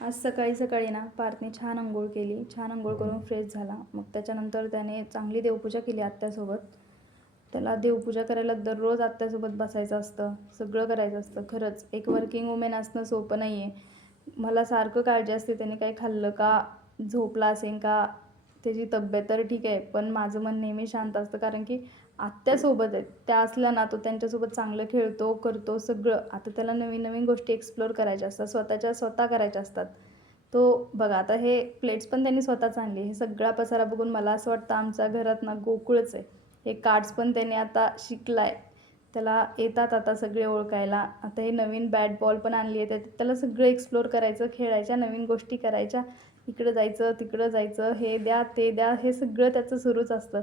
आज सकाळी सकाळी ना पार्थने छान अंघोळ केली. छान अंघोळ करून फ्रेश झाला. मग त्याच्यानंतर त्याने चांगली देवपूजा केली आत्यासोबत. त्याला देवपूजा करायला दररोज आत्यासोबत बसायचं असतं, सगळं करायचं असतं. खरंच एक वर्किंग वुमेन असणं सोपं नाही आहे. मला सारखं काळजी असते त्याने काही खाल्लं का, झोपला असेल का, त्याची तब्येत तर ठीक आहे, पण माझं मन नेहमी शांत असतं कारण की आत्यासोबत आहेत. त्या असल्या ना तो त्यांच्यासोबत चांगलं खेळतो, करतो सगळं. आता त्याला नवीन नवीन गोष्टी एक्सप्लोअर करायच्या असतात, स्वतः करायच्या असतात. तो बघा आता हे प्लेट्स पण त्यांनी स्वतःच आणली. हे सगळा पसारा बघून मला असं वाटतं आमच्या घरात ना गोकुळच आहे. हे कार्ड्स पण त्याने आता शिकलाय, त्याला येतात आता सगळे ओळखायला. आता हे नवीन बॅट बॉल पण आणली आहे, त्याला सगळं एक्सप्लोअर करायचं, खेळायच्या, नवीन गोष्टी करायच्या, इकडं जायचं तिकडं जायचं, हे द्या ते द्या, हे सगळं त्याचं सुरूच असतं.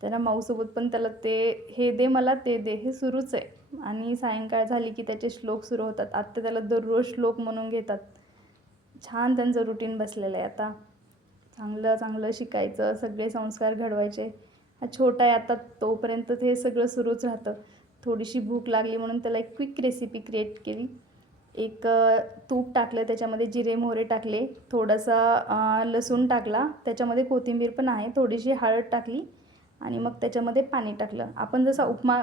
त्याला माऊसोबत पण त्याला ते हे दे मला ते दे हे सुरूच आहे. आणि सायंकाळ झाली की त्याचे श्लोक सुरू होतात. आत्या त्याला दररोज श्लोक म्हणून घेतात. छान त्यांचं रुटीन बसलेलं आहे आता. चांगलं चांगलं शिकायचं, सगळे संस्कार घडवायचे. हा छोटा आहे आता, तोपर्यंत ते सगळं सुरूच राहतं. थोडीशी भूक लागली म्हणून त्याला एक क्विक रेसिपी क्रिएट केली. एक तूप टाकलं, त्याच्यामध्ये जिरे मोहरे टाकले, थोडासा लसूण टाकला, त्याच्यामध्ये कोथिंबीर पण आहे, थोडीशी हळद टाकली आणि मग त्याच्यामध्ये पाणी टाकलं. आपण जसा उपमा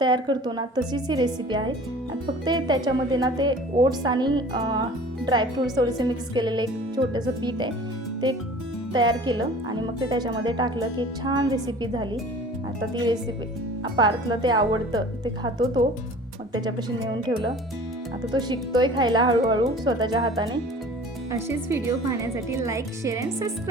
तयार करतो ना तशीच ही रेसिपी आहे. आणि फक्त त्याच्यामध्ये ना ते ओट्स आणि ड्रायफ्रूट्स थोडेसे मिक्स केलेलं एक छोटंसं पीठ आहे, ते तयार केलं आणि मग ते त्याच्यामध्ये टाकलं की एक छान रेसिपी झाली. आता ती रेसिपी पार्थला ते आवडतं, ते खातो तो. मग त्याच्यापाशी नेऊन ठेवलं. आता तो शिकतोय खायला हळूहळू स्वतःच्या हाताने. असेच व्हिडिओ पाहण्यासाठी लाईक, शेअर अँड सबस्क्राईब.